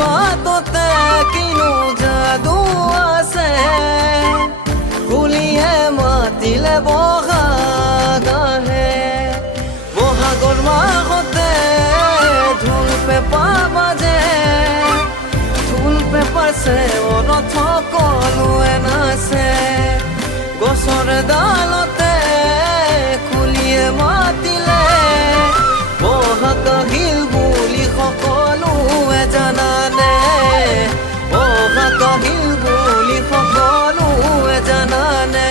মাততে কিনো যাদু আছে কুলিয়ে মাতিলে বহাগ আহে বহাগৰ মাহতে ঢোল পেঁপা বাজে ঢোল পেঁপাৰ চেৱনত সকলোৱে নাচে গছৰ ডালতে কুলিয়ে মাতিলে বহাগ আহিল বুলি সকলোৱে জানানে বহাগ আহিল বুলি সকলোৱে জানানে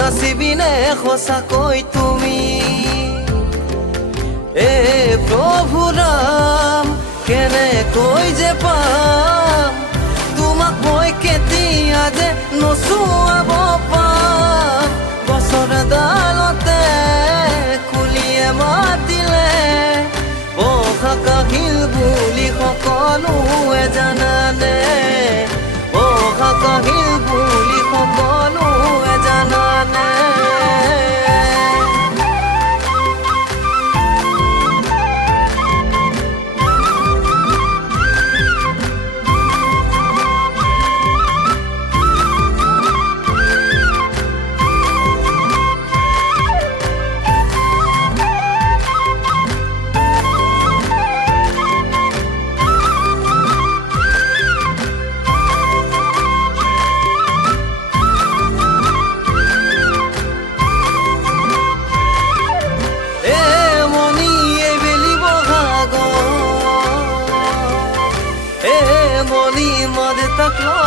নাচিবিনে সঁচাকৈ তুমি প্ৰভু ৰাম কেনেকৈ যে পাম তোমাক মই কেতিয়া যে নচুৱাব পাম গছৰ ডালতে কুলিয়ে মাতিলে বহাগ আহিল বুলি সকলোৱে জানানে বহাগ আহিল বুলি সকলোৱে জানানে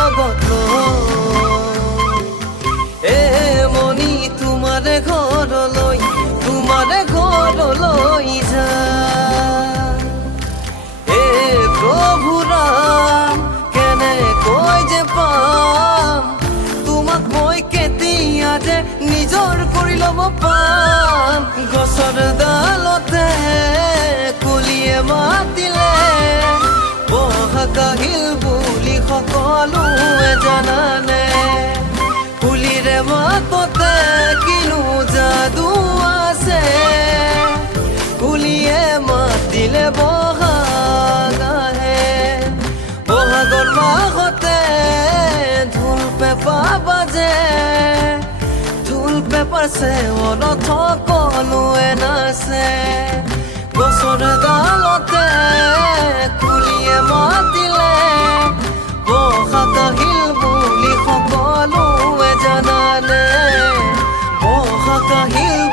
লগত মনি তোমাৰে ঘৰলৈ যা প্ৰভু ৰাম কেনেকৈ যে পাম তোমাক মই কেতিয়া যে নিজৰ কৰি ল'ব পাম গছৰ ডালতে কুলিয়ে মাতিলে বহাগ আহিল বুলি সকলোৱে জানানে কুলিৰে মাততে কিনো যাদু আছে কুলিয়ে মাতিলে বহাগ আহে বহাগৰ মাহতে ঢোল পেঁপা বাজে ঢোল পেঁপাৰ চেৱনত সকলোৱে নাচে গছৰ ডালতে কুলিয়ে মাতিলে বহাগ আহিল বুলি সকলোৱে জানানে বহাগ আহিল